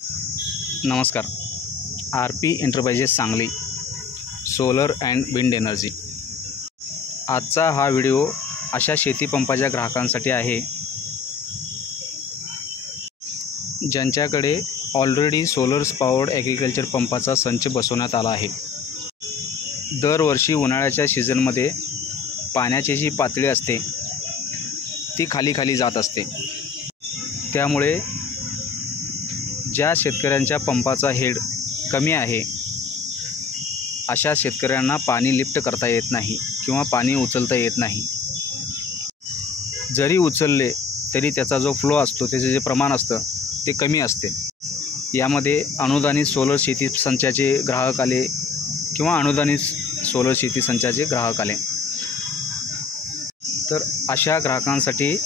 नमस्कार. RP enterprises Sangli solar and wind energy. आजचा हा व्हिडिओ अशा शेतीपंपाच्या ग्राहकांसाठी आहे ज्यांच्याकडे ऑलरेडी सोलर पॉवर्ड ॲग्रिकल्चर पंपाचा संच बसवण्यात आला आहे. दरवर्षी उन्हाळ्याच्या सीझनमध्ये पाण्याची जी पातळी असते ती खाली जात असते. त्यामुळे ज्या शेतकऱ्यांच्या पंपाचा हेड कमी आहे अशा शेतकऱ्यांना पाणी लिफ्ट करता येत नाही किंवा पाणी उचलता येत नाही. जरी उचलले तरी त्याचा जो फ्लो असतो, त्याचे जे प्रमाण असतं ते कमी असते. यामध्ये अनुदानित सोलर शेती संचाचे ग्राहक आले किंवा अनुदानित सोलर शेती संचाचे ग्राहक आले तर अशा ग्राहकांसाठी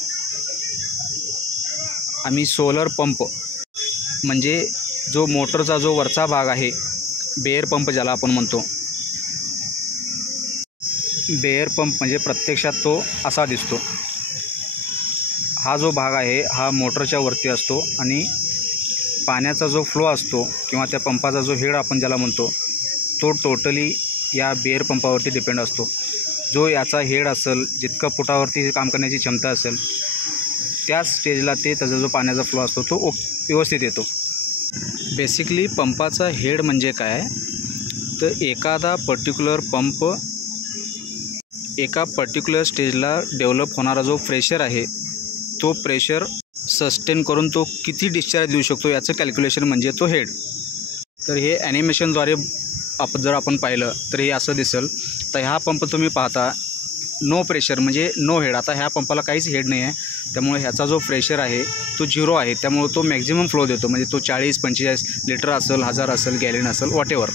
आम्ही सोलर पंप म्हणजे जो मोटरचा जो वरचा भाग आहे, बेअर पंप ज्याला आपण म्हणतो, बेअर पंप म्हणजे प्रत्यक्षात तो असा दिसतो. हा जो भाग आहे हा मोटरच्या वरती असतो आणि पाण्याचा जो फ्लो असतो किंवा त्या पंपाचा जो हेड आपण ज्याला म्हणतो तो टोटली या बेअर पंपावरती डिपेंड असतो. जो याचा हेड असेल, जितकं फुटावरती काम करण्याची क्षमता असेल त्या स्टेजला त्याचा जो पाण्याचा फ्लो असतो तो व्यवस्थित येतो. बेसिकली पंपाचा हेड म्हणजे काय, तर एखादा पर्टिक्युलर पंप एका पर्टिक्युलर स्टेजला डेव्हलप होणारा जो प्रेशर आहे तो प्रेशर सस्टेन करून तो किती डिस्चार्ज देऊ शकतो याचं कॅल्क्युलेशन म्हणजे तो हेड. तर हे ॲनिमेशनद्वारे जर आपण पाहिलं तर हे असं दिसेल. तर हा पंप तुम्ही पाहता नो प्रेशर म्हणजे नो हेड. आता ह्या पंपाला काहीच हेड नाही आहे, त्यामुळे ह्याचा जो प्रेशर आहे तो 0 आहे. त्यामुळे तो मॅक्झिमम फ्लो देतो, म्हणजे तो 40-45 लिटर असेल, 1000 असेल, गॅलन असेल, वॉटेवर.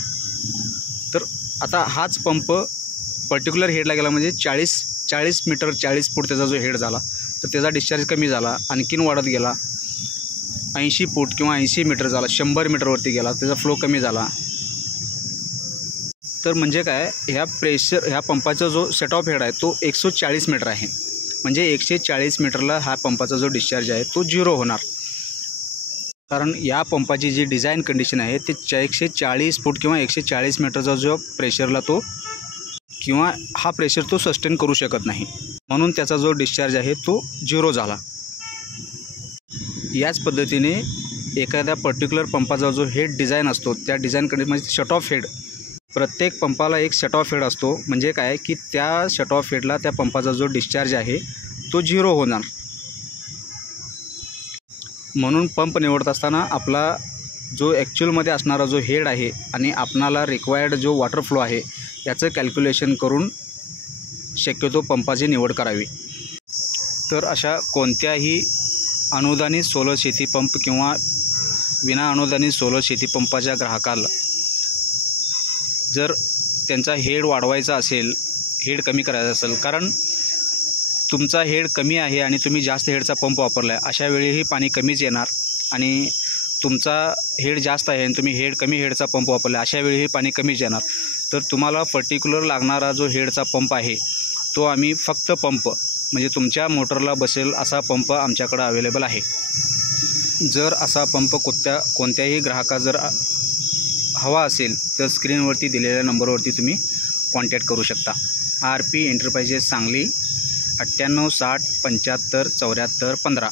तर आता हाच पंप पर्टिक्युलर हेडला गेला म्हणजे 40 मीटर 40 फूट त्याचा जो हेड झाला तर त्याचा डिस्चार्ज कमी झाला, आणखीन वाढत गेला. 80 फूट किंवा 80 मीटर झाला, 100 मीटरवरती गेला, त्याचा फ्लो कमी झाला. तर म्हणजे काय, ह्या पंपाचा जो सेट ऑफ हेड आहे तो 140 मीटर आहे. म्हणजे 140 मीटरला हा पंपाचा जो डिस्चार्ज आहे तो 0 होणार. कारण या पंपाची जी डिझाईन कंडिशन आहे ते 140 फूट किंवा 140 मीटरचा जो प्रेशरला तो किंवा हा प्रेशर तो सस्टेन करू शकत नाही, म्हणून त्याचा जो डिस्चार्ज आहे तो 0 झाला. याच पद्धतीने एखाद्या पर्टिक्युलर पंपाचा जो हेड डिझाईन असतो त्या डिझाईन कंडिशन म्हणजे शट ऑफ हेड, प्रत्येक पंपाला एक शट ऑफ हेड असतो. म्हणजे काय की त्या शट ऑफ हेडला त्या पंपाचा जो डिस्चार्ज आहे तो 0 होणार. म्हणून पंप निवडत असताना आपला जो ॲक्च्युअलमध्ये असणारा जो हेड आहे आणि आपणाला रिक्वायर्ड जो वॉटर फ्लो आहे याचं कॅल्क्युलेशन करून शक्यतो पंपाची निवड करावी. तर अशा कोणत्याही अनुदानित सोलर शेती पंप किंवा विना अनुदानित सोलर शेती पंपाच्या ग्राहकाला जर त्यांचा हेड वाढवायचा असेल, हेड कमी करायचा असेल, कारण तुमचा हेड कमी आहे आणि तुम्ही जास्त हेडचा पंप वापरला आहे, अशा वेळीही पाणी कमीच येणार. आणि तुमचा हेड जास्त आहे आणि तुम्ही कमी हेडचा पंप वापरला, अशा वेळीही पाणी कमीच येणार. तर तुम्हाला पर्टिक्युलर लागणारा जो हेडचा पंप आहे तो आम्ही फक्त पंप म्हणजे तुमच्या मोटरला बसेल असा पंप आमच्याकडं अवेलेबल आहे. जर असा पंप कोणत्याही ग्राहकास जर हवा असेल तर स्क्रीनवरती दिलेल्या नंबरवरती तुम्ही कॉन्टॅक्ट करू शकता. RP enterprises Sangli 98 60 75 74 15.